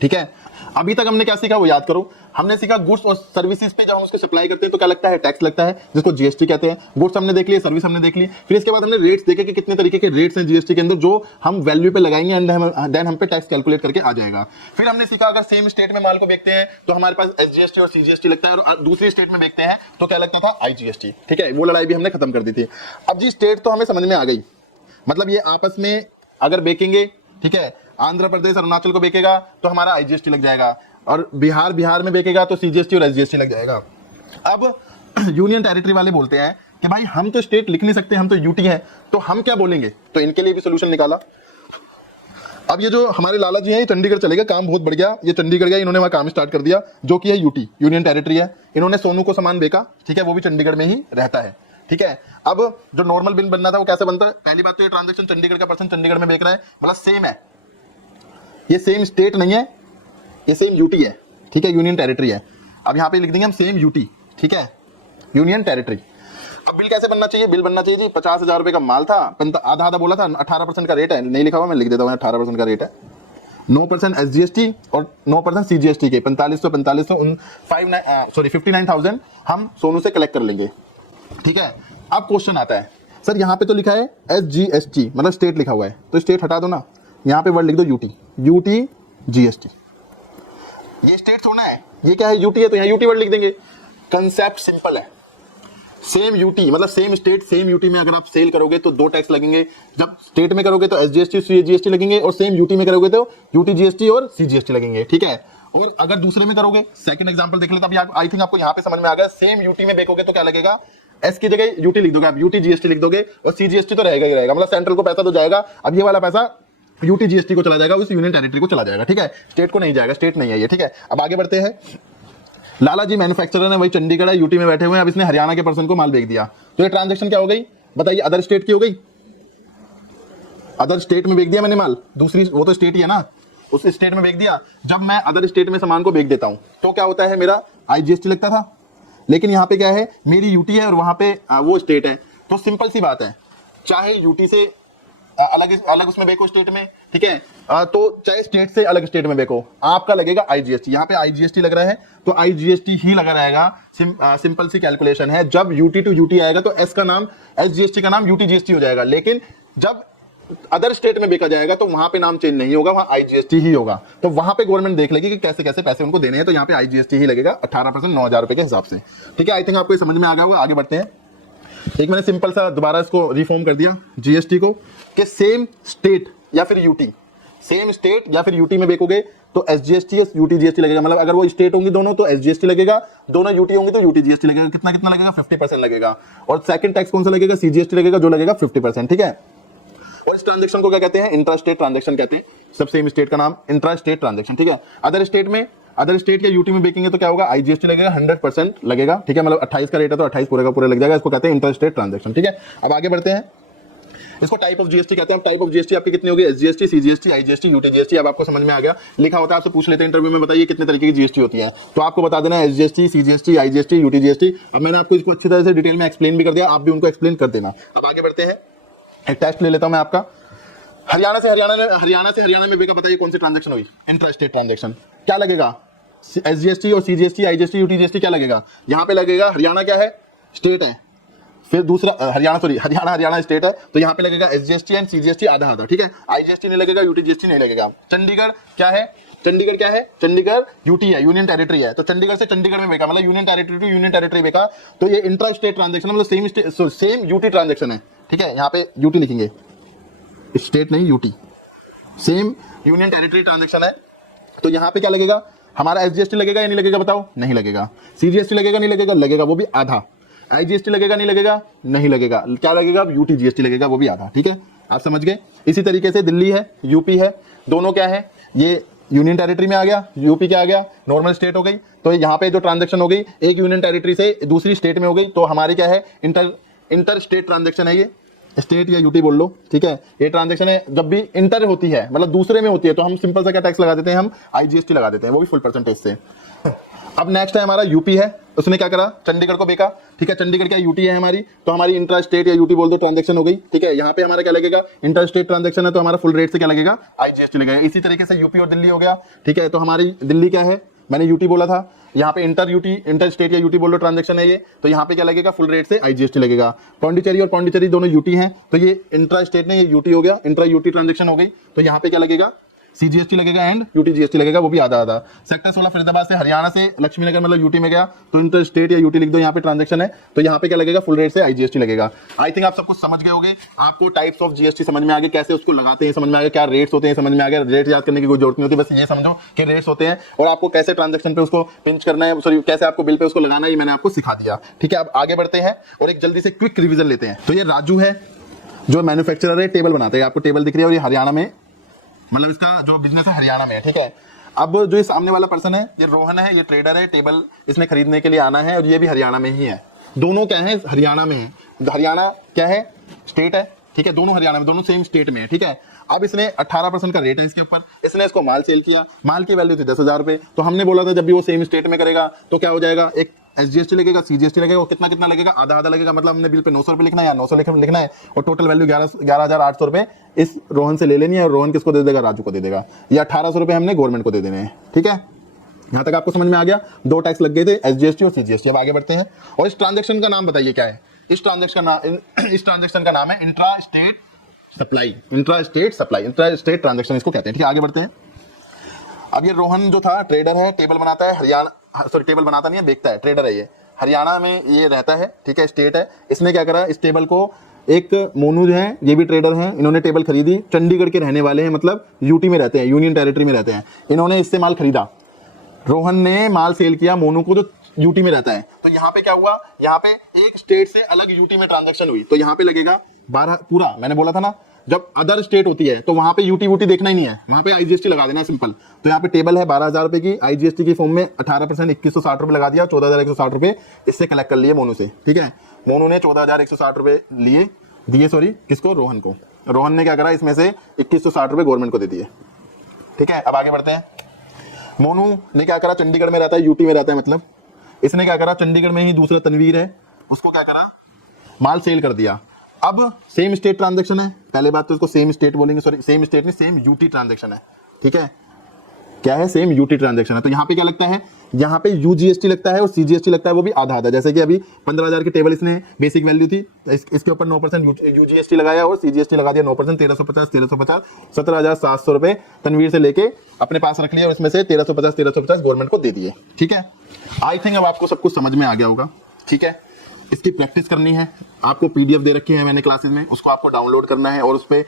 ठीक है। अभी तक हमने क्या सीखा वो याद करो। हमने सीखा गुड्स और सर्विसेज पे जब हम उसको सप्लाई करते हैं तो क्या लगता है, टैक्स लगता है, जिसको जीएसटी कहते हैं। गुड्स हमने देख लिए, सर्विस हमने देख ली, फिर इसके बाद हमने रेट्स देखे कि कितने तरीके के रेट्स हैं जीएसटी के अंदर जो हम वैल्यू पे लगाएंगे एंड देन हम पे टैक्स कैलकुलेट करके आ जाएगा। फिर हमने सीखा अगर सेम स्टेट में माल को बेचते हैं तो हमारे पास एसजीएसटी और सीजीएसटी लगता है, और दूसरी स्टेट में बेचते हैं तो क्या लगता था, आईजीएसटी। ठीक है, वो लड़ाई भी हमने खत्म कर दी थी। अब जी स्टेट तो हमें समझ में आ गई, मतलब ये आपस में अगर बेचेंगे, ठीक है, आंध्र प्रदेश अरुणाचल को बेचेगा तो हमारा आईजीएसटी लग जाएगा, और बिहार में बेचेगा तो सीजीएसटी और एसजीएसटी लग जाएगा। अब यूनियन टेरिटरी वाले बोलते हैं कि भाई हम तो स्टेट लिख नहीं सकते, हम तो यूटी हैं, तो हम क्या बोलेंगे, तो इनके लिए भी सोल्यूशन निकाला। अब ये जो हमारे लाला जी हैं ये चंडीगढ़ चलेगा, काम बहुत बढ़ गया, ये चंडीगढ़ गया, इन्होंने वहां काम स्टार्ट कर दिया जो कि है यूटी, यूनियन टेरिटरी है। इन्होंने सोनू को सामान बेचा, ठीक है, वो भी चंडीगढ़ में ही रहता है। ठीक है, अब जो नॉर्मल बिल बनना था वो कैसे बनता है, पहली बात तो ये ट्रांजेक्शन चंडीगढ़ का पर्सन चंडीगढ़ में बेच रहा है, मतलब सेम है, ये सेम स्टेट नहीं है, ये सेम यूटी है। ठीक है, यूनियन टेरिटरी है। अब यहाँ पे लिख देंगे हम सेम यूटी, ठीक है, यूनियन टेरिटरी। अब बिल कैसे बनना चाहिए, बिल बनना चाहिए जी 50,000 रुपए का माल था, आधा आधा बोला था, 18% का रेट है, नहीं लिखा हुआ मैं लिख देता हूँ, 18% का रेट है, 9% एसजीएसटी और 9% सीजीएसटी के 59,000 हम सोनू से कलेक्ट कर लेंगे। ठीक है, अब क्वेश्चन आता है, सर यहाँ पे तो लिखा है एसजीएसटी, मतलब स्टेट लिखा हुआ है, तो स्टेट हटा दो ना, यहाँ पे वर्ड लिख दो यूटी, यूटी जीएसटी। ये स्टेट थोड़ा है, ये क्या है, यूटी है, तो यहाँ यूटी वर्ड लिख देंगे। कंसेप्ट सिंपल है, सेम यूटी मतलब सेम स्टेट सेम यूटी में अगर आप सेल करोगे तो दो टैक्स लगेंगे, जब स्टेट में करोगे तो एसजीएसटी सीजीएसटी लगेंगे, और सेम यूटी में करोगे तो यूटी जीएसटी और सीजीएसटी लगेंगे। ठीक है, और अगर दूसरे में करोगे, सेकंड एग्जांपल देख लेते हैं, आई थिंक आपको यहाँ पे समझ में आ गया, सेम यूटी में बेचोगे तो क्या लगेगा, एस की जगह यूटी लिख दोगे आप, यूटी जीएसटी लिख दोगे, और सीजीएसटी तो रहेगा ही रहेगा, मतलब सेंट्रल को पैसा तो जाएगा, अब ये वाला पैसा यूटी जीएसटी को चला जाएगा, उस यूनियन टेरिटरी को चला जाएगा। ठीक है, स्टेट को नहीं जाएगा, स्टेट नहीं है ये। ठीक है, अब आगे बढ़ते हैं। लाला जी मैन्युफैक्चरर है, वही चंडीगढ़ है, यूटी में बैठे हुए हैं, अब इसने हरियाणा के पर्सन को माल बेच दिया, तो ये ट्रांजैक्शन क्या हो गई बताइए, अदर स्टेट की हो गई, अदर स्टेट में बेच दिया मैंने माल, दूसरी वो तो स्टेट ही है ना, उस स्टेट में बेच दिया। जब मैं अदर स्टेट में सामान को बेच देता हूं तो क्या होता है, मेरा आईजीएसटी लगता था, लेकिन यहाँ पे क्या है, मेरी यूटी है और वहां पे वो स्टेट है, तो सिंपल सी बात है, चाहे यूटी से अलग अलग उसमें बेको स्टेट में, ठीक है, तो चाहे स्टेट से अलग स्टेट में बेको, आपका लगेगा आईजीएसटी। यहाँ पे आईजीएसटी लग रहा है तो आईजीएसटी ही लगा रहेगा। सिंपल सी कैलकुलेशन है, जब यूटी टू यूटी आएगा तो एस का नाम, एसजीएसटी का नाम यूटी जीएसटी हो जाएगा, लेकिन जब अदर स्टेट में बेचा जाएगा तो वहां पे नाम चेंज नहीं होगा, वहां आईजीएसटी ही होगा। तो वहां पे गवर्नमेंट देख लेगी कि कैसे कैसे पैसे उनको देने हैं, तो यहाँ पे आईजीएसटी ही लगेगा 18% 9,000 रुपए के हिसाब से। ठीक है, आई थिंक आपको समझ में आ गया होगा। आगे बढ़ते हैं। एक मैंने सिंपल सा दोबारा इसको रिफॉर्म कर दिया जीएसटी को, कि सेम स्टेट या फिर यूटी, सेम स्टेट या फिर यूटी में बेचोगे तो एसजीएसटी या यूटी जीएसटी लगेगा, मतलब अगर वो स्टेट होंगी दोनों तो एसजीएसटी लगेगा, दोनों यूटी होंगी तो यूटी जीएसटी लगेगा। कितना कितना लगेगा, 50% लगेगा। और सेकंड टैक्स कौन सा लगेगा, सीजीएसटी लगेगा, जो लगेगा 50%। ठीक है, और इस ट्रांजैक्शन को क्या कहते हैं, इंट्रा स्टेट ट्रांजैक्शन कहते हैं। सब सेम स्टेट का नाम इंट्रा स्टेट ट्रांजैक्शन। ठीक है, अदर स्टेट या यूटी में बेचेंगे तो क्या होगा, आईजीएसटी लगेगा, 100% लगेगा। ठीक है, मतलब 28 का रेट है तो 28 पूरे का पूरा लग जाएगा, इसको कहते हैं इंट्रा स्टेट ट्रांजैक्शन। ठीक है, अब आगे बढ़ते हैं। इसको टाइप ऑफ जीएसटी कहते हैं। टाइप ऑफ जीएसटी आपकी कितनी होगी, SGST, CGST, IGST, UT GST. अब आपको समझ में आ गया, लिखा होता है, आपसे पूछ लेते हैं इंटरव्यू में, बताइए कितने तरीके की जीएसटी होती है, तो आपको बता देना SGST, CGST, IGST, UT GST. अब मैंने आपको इसको अच्छी तरह से डिटेल में एक्सप्लेन भी कर दिया, आप भी उनको एक्सप्लेन कर देना। अब आगे बढ़ते हैं, एक टेस्ट ले लेता हूं मैं आपका। हरियाणा से हरियाणा में बेका, बताइए कौन सी ट्रांजैक्शन हुई, इंट्रा स्टेट ट्रांजैक्शन। क्या लगेगा, एसजीएसटी और सीजीएसटी, आईजीएसटी, यूटी जीएसटी क्या लगेगा, यहाँ पे लगेगा, हरियाणा क्या है, स्टेट है, फिर दूसरा हरियाणा स्टेट है, तो यहाँ पे लगेगा एसजीएसटी एंड सीजीएसटी आधा आधा। ठीक है, आईजीएसटी नहीं लगेगा, यूटी जीएसटी नहीं लगेगा। चंडीगढ़ क्या है, चंडीगढ़ यूटी है, यूनियन टेरिटरी है, तो चंडीगढ़ से चंडीगढ़ में बेका, मतलब union territory to union territory बेका, तो ये इंट्रा स्टेट ट्रांजैक्शन, मतलब सेम यूटी ट्रांजैक्शन है। ठीक है, यहाँ पे यूटी लिखेंगे, स्टेट नहीं UT, same union territory transaction है। तो यहाँ पे क्या लगेगा, हमारा एसजीएसटी लगेगा या नहीं लगेगा, बताओ, नहीं लगेगा। सीजीएसटी लगेगा, नहीं लगेगा, लगेगा, वो भी आधा। आईजीएसटी लगेगा, नहीं लगेगा, नहीं लगेगा। क्या लगेगा, यूटी जीएसटी लगेगा, वो भी आधा। ठीक है, आप समझ गए। इसी तरीके से दिल्ली है, यूपी है, दोनों क्या है, ये यूनियन टेरिटरी में आ गया, यूपी क्या आ गया, नॉर्मल स्टेट हो गई। तो यहाँ पे जो ट्रांजैक्शन हो गई, एक यूनियन टेरिटरी से दूसरी स्टेट में हो गई, तो हमारी क्या है, इंटर स्टेट ट्रांजैक्शन है ये, स्टेट या यूटी बोल लो। ठीक है, ये ट्रांजैक्शन है, जब भी इंटर होती है, मतलब दूसरे में होती है, तो हम सिंपल सा क्या टैक्स लगा देते हैं, हम आईजीएसटी लगा देते हैं, वो भी फुल परसेंटेज से। अब नेक्स्ट है हमारा यूपी है, उसने क्या करा, चंडीगढ़ को बेचा, ठीक है, चंडीगढ़ क्या यूटी है हमारी, तो हमारी इंट्रा स्टेट या यूटी बोल दो ट्रांजैक्शन हो गई, ठीक है। यहाँ पे हमारा क्या लगेगा, इंटर स्टेट ट्रांजैक्शन है तो हमारा फुल रेट से क्या लगेगा, आईजीएसटी लगेगा। इसी तरीके से यूपी और दिल्ली हो गया, ठीक है, तो हमारी दिल्ली क्या है, मैंने यूटी बोला था, यहाँ पे इंटर स्टेट या यूटी बोल दो ट्रांजैक्शन है ये, तो यहाँ पे क्या लगेगा, फुल रेट से आईजीएसटी लगेगा। पौंडीचेरी और पौंडीचेरी दोनों यूटी हैं, तो ये इंट्रा स्टेट ने ये यूटी हो गया, इंट्रा यूटी ट्रांजैक्शन हो गई, तो यहाँ पे क्या लगेगा, सीजीएसटी लगेगा एंड यूटी जीएसटी लगेगा, वो भी आधा आधा। सेक्टर 16 फरीदाबाद से हरियाणा से लक्ष्मीनगर मतलब यूटी में गया, तो इंटर स्टेट या यूटी लिख दो, यहाँ पे ट्रांजैक्शन है, तो यहाँ पे क्या लगेगा, फुल रेट से आईजीएसटी लगेगा। आई थिंक आप सब कुछ समझ गए होंगे, आपको टाइप्स ऑफ जीएसटी समझ में आ गए, कैसे उसको लगाते हैं समझ में आ गया, क्या रेट्स होते हैं समझ में आ गया। रेट याद करने की कोई जरूरत नहीं होती, बस ये समझो कि रेट्स होते हैं और आपको कैसे ट्रांजैक्शन पे उसको पिंच करना है, सॉरी कैसे आपको बिल पे उसको लगाना है, मैंने आपको सिखा दिया, ठीक है। अब आगे बढ़ते हैं और एक जल्दी से क्विक रिविजन लेते हैं। तो ये राजू है जो मैन्युफैक्चरर है, टेबल बनाते हैं, आपको टेबल दिख रही है, और ये हरियाणा में मतलब इसका जो बिजनेस है हरियाणा में है, ठीक है। अब जो ये सामने वाला पर्सन है ये रोहन है, ये ट्रेडर है, टेबल इसने खरीदने के लिए आना है और ये भी हरियाणा में ही है, दोनों क्या है, हरियाणा में है। हरियाणा क्या है, स्टेट है, ठीक है, दोनों हरियाणा में, दोनों सेम स्टेट में है, ठीक है। अब इसने 18% का रेट है इसके ऊपर, इसने इसको माल सेल किया, माल की वैल्यू थी 10,000 रुपए, तो हमने बोला था जब भी वो सेम स्टेट में करेगा तो क्या हो जाएगा, एक एसजीएसटी लगेगा, सीजीएसटी लगेगा, और कितना कितना लगेगा, आधा आधा लगेगा, मतलब हमने बिल पे 900 रुपए लिखना है या 900 लिखना है, और टोटल वैल्यू 11,800 रुपए इस रोहन से ले लेनी है, और रोहन किसको दे देगा, राजू को दे देगा। ये 1800 रुपए हमने गवर्नमेंट को दे देने हैं, ठीक है। यहाँ तक आपको समझ में आ गया, दो टैक्स लग गए थे, एसजीएसटी और सीजीएसटी। अब आगे बढ़ते हैं और इस ट्रांजेक्शन का नाम बताइए क्या है। इस ट्रांजेक्शन का नाम है intra state supply, intra state supply, intra state transaction इसको कहते हैं, ठीक है। आगे बढ़ते हैं। अब ये रोहन जो था ट्रेडर है, टेबल बनाता है, हरियाणा, सॉरी टेबल बनाता नहीं है, बेचता है, ट्रेडर है ये, हरियाणा में ये रहता है, ठीक है, स्टेट है। इसने क्या करा, इस टेबल को एक मोनू जो है, ये भी ट्रेडर हैं, इन्होंने टेबल खरीदी, चंडीगढ़ के रहने वाले हैं, मतलब यूटी में रहते हैं, यूनियन टेरिटरी में रहते हैं, इन्होंने इससे माल खरीदा, रोहन ने माल सेल किया मोनू को जो यूटी में रहता है। तो यहाँ पे क्या हुआ, यहाँ पे एक स्टेट से अलग यूटी में ट्रांजेक्शन हुई, तो यहाँ पे लगेगा 12 पूरा, मैंने बोला था ना जब अदर स्टेट होती है तो वहां पे यूटी वूटी देखना ही नहीं है, वहां पे आईजीएसटी लगा देना सिंपल। तो यहाँ पे टेबल है 12,000 रुपए की, आईजीएसटी की फॉर्म में 18% 2160 रुपए लगा दिया, 14,160 रुपए इससे कलेक्ट कर लिए मोनू से, ठीक है। मोनू ने 14,160 रुपए दिए सॉरी किसको, रोहन को। रोहन ने क्या करा, इसमें से 2160 रुपए गवर्नमेंट को दे दिए, ठीक है। अब आगे बढ़ते हैं। मोनू ने क्या करा, चंडीगढ़ में रहता है, यूटी में रहता है, मतलब इसने क्या करा, चंडीगढ़ में ही दूसरा तनवीर है, उसको क्या करा, माल सेल कर दिया। अब सेम स्टेट ट्रांजैक्शन है, पहले बात तो इसको सेम स्टेट बोलेंगे, सॉरी सेम स्टेट नहीं, सेम यूटी ट्रांजैक्शन है, ठीक है। क्या है, सेम यूटी ट्रांजैक्शन है, तो यहाँ पे क्या लगता है, यहाँ पे यूजीएसटी लगता है और सीजीएसटी लगता है, वो भी आधा आधा। जैसे कि अभी 15,000 की टेबल इसने बेसिक वैल्यू थी, इसके ऊपर 9% यूजीएसटी लगाया और सीजीएसटी लगा दिया 9%, 1350 17,700 रुपए तनवीर से लेके अपने पास रख लिया और इसमें से 1350 गवर्नमेंट को दे दिए, ठीक है। आई थिंक अब आपको सब कुछ समझ में आ गया होगा, ठीक है। इसकी प्रैक्टिस करनी है, आपको पीडीएफ दे रखी है मैंने क्लासेस में, उसको आपको डाउनलोड करना है और उस पर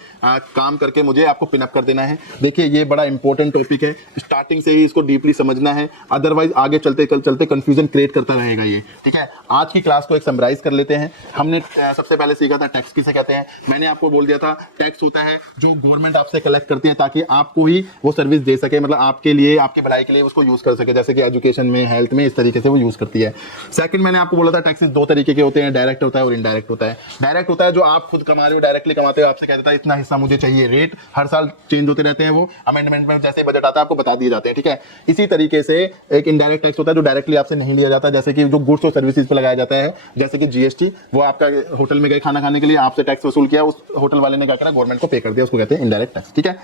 काम करके मुझे आपको पिनअप कर देना है। देखिए ये बड़ा इंपॉर्टेंट टॉपिक है, स्टार्टिंग से ही इसको डीपली समझना है, अदरवाइज आगे चलते कंफ्यूजन क्रिएट करता रहेगा ये, ठीक है। आज की क्लास को एक समराइज कर लेते हैं। हमने सबसे पहले सीखा था टैक्स किसे कहते हैं, मैंने आपको बोल दिया था टैक्स होता है जो गवर्नमेंट आपसे कलेक्ट करती है ताकि आपको ही वो सर्विस दे सके, मतलब आपके लिए, आपकी भलाई के लिए उसको यूज कर सके, जैसे कि एजुकेशन में, हेल्थ में, इस तरीके से वो यूज करती है। सेकंड मैंने आपको बोला था टैक्सेस दो तरीके के होते हैं, डायरेक्ट होता है और इनडायरेक्ट होता है। डायरेक्ट होता है जो आप खुद कमा रहे हो, डायरेक्टली कमाते हो, आपसे कहता है इतना हिस्सा मुझे चाहिए, रेट हर साल चेंज होते रहते हैं, वो अमेंडमेंट में जैसे बजट आता है आपको बता दिए जाते हैं, ठीक है। इसी तरीके से एक इनडायरेक्ट टैक्स होता है जो डायरेक्टली आपसे नहीं लिया जाता, जैसे कि जो गुड्स और सर्विसेज पर लगाया जाता है, जैसे कि जीएसटी, वो आपका होटल में गए खाना खाने के लिए, आपसे टैक्स वसूल किया, उस होटल वाले ने क्या करा, गवर्नमेंट को पे कर दिया, उसको कहते हैं इनडायरेक्ट टैक्स, ठीक है।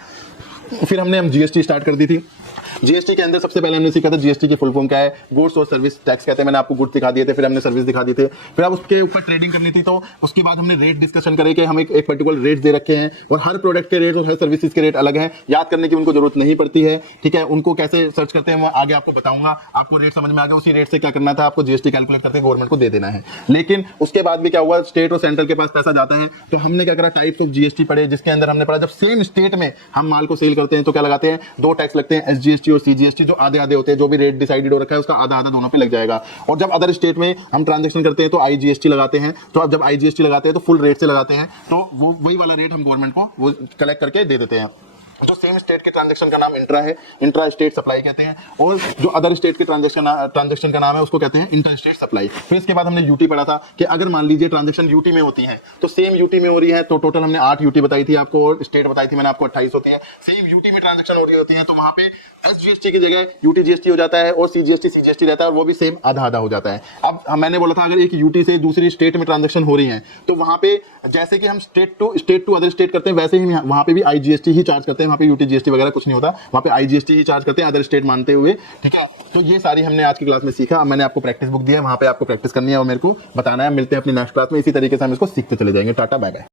फिर हम जीएसटी स्टार्ट कर दी थी। जीएसटी के अंदर सबसे पहले हमने सीखा था जीएसटी की फुल फॉर्म क्या है, गुड्स और सर्विस टैक्स कहते हैं, मैंने आपको गुड्स दिखा दिए थे, फिर हमने सर्विस दिखा दी थे, फिर अब उसके ऊपर ट्रेडिंग करनी थी, तो उसके बाद हमने रेट डिस्कशन करे कि हम एक पर्टिकुलर रेट दे रखे हैं और हर प्रोडक्ट के रेट और हर सर्विसेज के रेट अलग हैं, याद करने की उनको जरूरत नहीं पड़ती है, ठीक है। उनको कैसे सर्च करते हैं मैं आगे आपको बताऊंगा, आपको रेट समझ में आ गया, उसी रेट से क्या करना था, आपको जीएसटी कैलकुलेट करके गवर्नमेंट को दे देना है। लेकिन उसके बाद भी क्या हुआ, स्टेट और सेंट्रल के पास पैसा जाता है, तो हमने क्या करा, टाइप्स ऑफ जीएसटी पढ़े, जिसके अंदर हमने पढ़ा जब सेम स्टेट में हम माल को सेल करते हैं तो क्या लगाते हैं, दो टैक्स लगते हैं, एसजीएसटी और सीजीएसटी, जो आधे आधे होते हैं, जो भी रेट डिसाइडेड हो रखा है उसका आधा आधा दोनों पे लग जाएगा। और जब अदर स्टेट में हम ट्रांजैक्शन करते हैं तो आईजीएसटी लगाते हैं, तो अब जब आईजीएसटी लगाते हैं तो फुल रेट से लगाते हैं, तो वो वही वाला रेट हम गवर्नमेंट को वो कलेक्ट करके दे देते हैं। जो सेम स्टेट के ट्रांजैक्शन का नाम इंट्रा है, इंट्रा स्टेट सप्लाई कहते हैं, और जो अदर स्टेट के ट्रांजैक्शन का नाम है उसको कहते हैं इंटर स्टेट सप्लाई। फिर इसके बाद हमने यूटी पढ़ा था कि अगर मान लीजिए ट्रांजैक्शन यूटी में होती है तो सेम यूटी में हो रही है, तो टोटल हमने 8 यूटी बताई थी आपको, और स्टेट बताई थी मैंने आपको 28 होती है। सेम यूटी में ट्रांजैक्शन हो रही होती है तो वहां पे एसजीएसटी की जगह यूटी जीएसटी हो जाता है, और सीजीएसटी सीजीएसटी रहता है, और वो भी सेम आधा आधा हो जाता है। अब मैंने बोला था अगर एक यूटी से दूसरी स्टेट में ट्रांजैक्शन हो रही है तो वहां पे जैसे कि हम स्टेट टू अदर स्टेट करते हैं, वैसे ही वहां पे भी आईजीएसटी ही चार्ज करते हैं, वहां पे यूटी जीएसटी वगैरह कुछ नहीं होता, वहां पे आईजीएसटी ही चार्ज करते हैं अदर स्टेट मानते हुए। ठीक है, तो ये सारी हमने आज की क्लास में सीखा। अब मैंने आपको प्रैक्टिस बुक दी है, वहां पे आपको प्रैक्टिस करनी है और मेरे को बताना है। मिलते हैं अपनी नेक्स्ट क्लास में, इसी तरीके से हम इसको सीखते चले जाएंगे। Tata bye bye.